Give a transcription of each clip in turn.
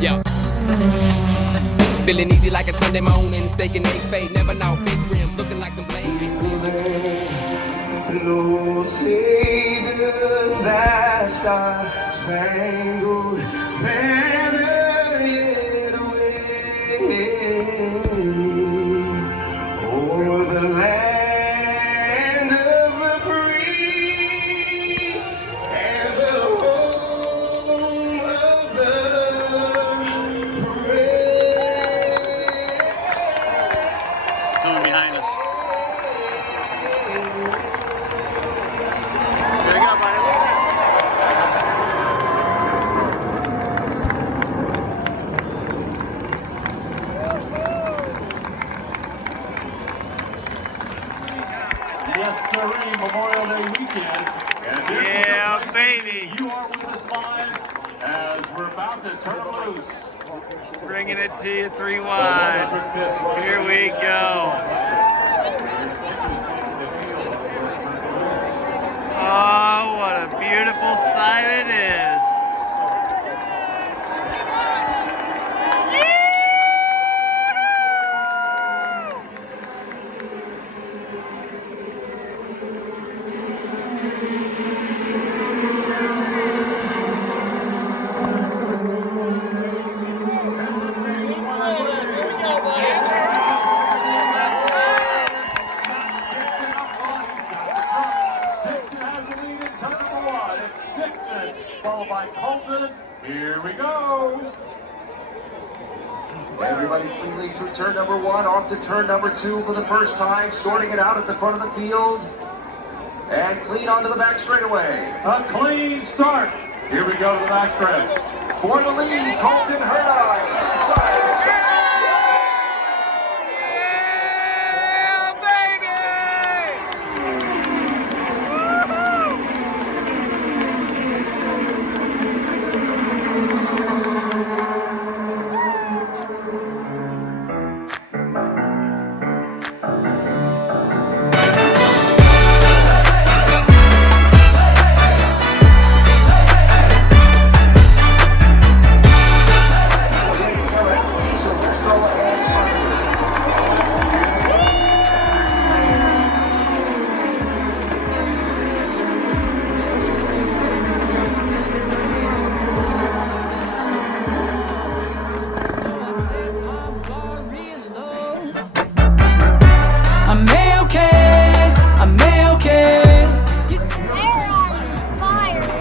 Yo. Feeling easy like a Sunday morning, steak and eggs fade, never know. Big rims looking like some babies. Lord, save us that star-spangled banner yet waving o'er the land of the free and the home of the brave. Coming behind us. There you go, buddy. Yes, sirree, Memorial Day weekend. And Yeah, baby. You are with us live as we're about to turn loose. Bringing it to you 3 wide. Here we go. Oh, what a beautiful sight it is. Dixon has the lead in turn number 1. It's Dixon, followed by Colten. Here we go. Everybody freely through turn number 1, off to turn number 2 for the first time, sorting it out at the front of the field. And clean onto the back straightaway. A clean start. Here we go to the back stretch. For the lead, Colten Herda.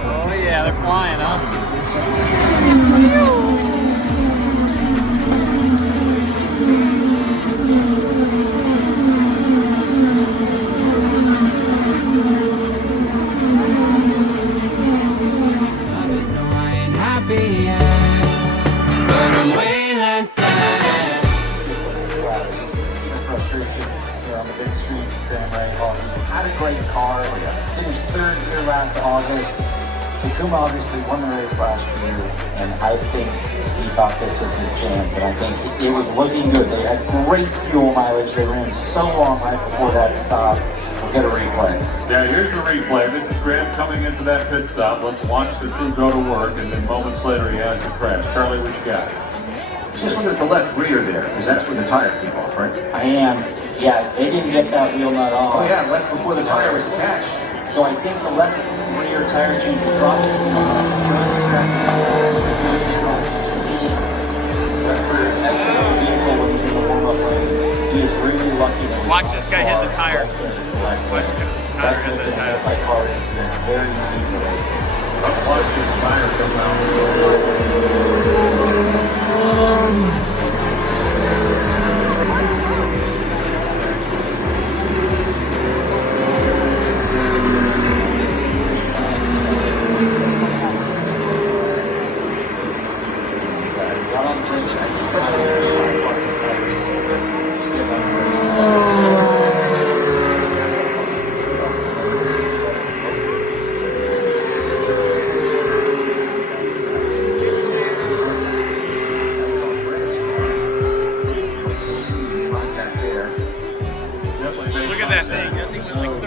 Oh yeah, they're flying, huh? On the big streets of Grand Rapids. Had a great car. Finished 3rd here last August. Takuma obviously won the race last year, and I think he thought this was his chance, and I think it was looking good. They had great fuel mileage. They ran so long right before that stop. We'll get a replay. Yeah, here's the replay. This is Graham coming into that pit stop. Let's watch the crew go to work, and then moments later he has the crash. Charlie, what you got? It's just looking at the left rear there, because that's where the tire came off, right? I am. Yeah, they didn't get that wheel nut off. Oh yeah, left before the tire was attached. So I think the left rear tire change that dropped his wheel nut. Left rear exits the vehicle when he's in the warm-up lane. He is really lucky that he's Watch this guy hit the tire. That Hit the tire. multi-car incident very easily. Let's watch this tire come out. that thing. I think it's like